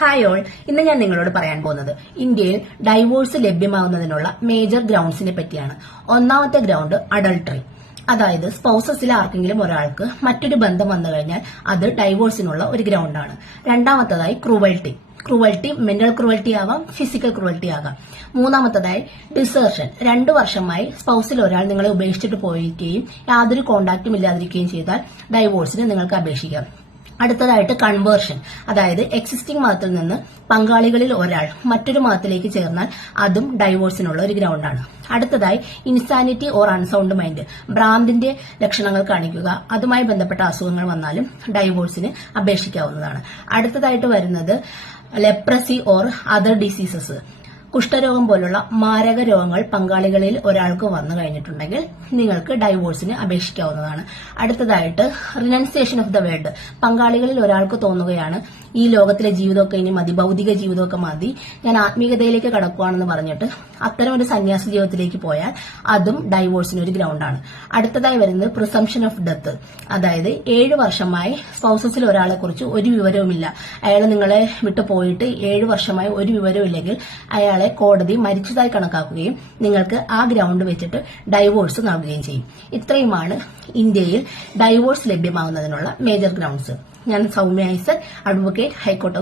Hi all, ഇന്ന് ഞാൻ നിങ്ങളോട് പറയാൻ പോകുന്നത് ഇന്ത്യയിൽ ഡൈവോഴ്സ് ലഭ്യമാകുന്നതിനുള്ള മേജർ ഗ്രൗണ്ട്സിനെ പറ്റിയാണ്. ഒന്നാമത്തെ ഗ്രൗണ്ട് അഡൾട്ടറി, അതായത് സ്പൗസസിൽ ആർക്കെങ്കിലും ഒരാൾക്ക് മറ്റൊരു ബന്ധം വന്നു കഴിഞ്ഞാൽ അത് ഡൈവോഴ്സിനുള്ള ഒരു ഗ്രൗണ്ടാണ്. രണ്ടാമത്തേതായി ക്രൂവൽറ്റി മെന്റൽ ക്രൂവൽറ്റി ആവാം, ഫിസിക്കൽ ക്രൂവൽറ്റി ആകാം. മൂന്നാമത്തേതായി ഡിസേർഷൻ, 2 വർഷമായി സ്പൗസിൽ ഒരാൾ നിങ്ങളെ ഉപേക്ഷിച്ചിട്ട് പോയിരിക്കുകയും യാതൊരു കോണ്ടാക്റ്റും ഇല്ലാതിരിക്കുകയും ചെയ്താൽ ഡൈവോഴ്സിന് നിങ്ങൾക്ക് അപേക്ഷിക്കാം. അടുത്തതായിട്ട് കൺവേർഷൻ, അതായത് എക്സിസ്റ്റിംഗ് മതത്തിൽ നിന്ന് പങ്കാളികളിൽ ഒരാൾ മറ്റൊരു മതത്തിലേക്ക് ചേർന്നാൽ അതും ഡൈവോഴ്സിനുള്ള ഒരു ഗ്രൗണ്ടാണ്. അടുത്തതായി ഇൻസാനിറ്റി ഓർ അൺസൗണ്ട് മൈൻഡ്, ഭ്രാന്തിന്റെ ലക്ഷണങ്ങൾ കാണിക്കുക, അതുമായി ബന്ധപ്പെട്ട അസുഖങ്ങൾ വന്നാലും ഡൈവോഴ്സിന് അപേക്ഷിക്കാവുന്നതാണ്. അടുത്തതായിട്ട് വരുന്നത് ലെപ്രസി ഓർ അതർ ഡിസീസസ്, കുഷ്ഠരോഗം പോലുള്ള മാരക രോഗങ്ങൾ പങ്കാളികളിൽ ഒരാൾക്ക് വന്നു കഴിഞ്ഞിട്ടുണ്ടെങ്കിൽ നിങ്ങൾക്ക് ഡൈവോഴ്സിന് അപേക്ഷിക്കാവുന്നതാണ്. അടുത്തതായിട്ട് റിനൗൺസിയേഷൻ ഓഫ് ദ വേൾഡ്, പങ്കാളികളിൽ ഒരാൾക്ക് തോന്നുകയാണ് ഈ ലോകത്തിലെ ജീവിതമൊക്കെ ഇനി മതി, ഭൗതിക ജീവിതമൊക്കെ മതി, ഞാൻ ആത്മീയതയിലേക്ക് കടക്കുകയാണെന്ന് പറഞ്ഞിട്ട് അത്തരം ഒരു സന്യാസ ജീവിതത്തിലേക്ക് പോയാൽ അതും ഡൈവോഴ്സിന് ഒരു ഗ്രൗണ്ടാണ്. അടുത്തതായി വരുന്നത് പ്രിസംപ്ഷൻ ഓഫ് ഡെത്ത്, അതായത് 7 വർഷമായി സ്പൗസസിൽ ഒരാളെ കുറിച്ച് ഒരു വിവരവുമില്ല, അയാൾ നിങ്ങളെ വിട്ടു പോയിട്ട് 7 വർഷമായി ഒരു വിവരവും ഇല്ലെങ്കിൽ അയാളെ കോടതി മരിച്ചതായി കണക്കാക്കുകയും നിങ്ങൾക്ക് ആ ഗ്രൗണ്ട് വെച്ചിട്ട് ഡൈവോഴ്സ് നൽകുകയും ചെയ്യും. ഇത്രയുമാണ് ഇന്ത്യയിൽ ഡൈവോഴ്സ് ലഭ്യമാകുന്നതിനുള്ള മേജർ ഗ്രൗണ്ട്സ്. ഞാൻ സൗമ്യ ഐസക്, അഡ്വക്കേറ്റ്, ഹൈക്കോർട്ട്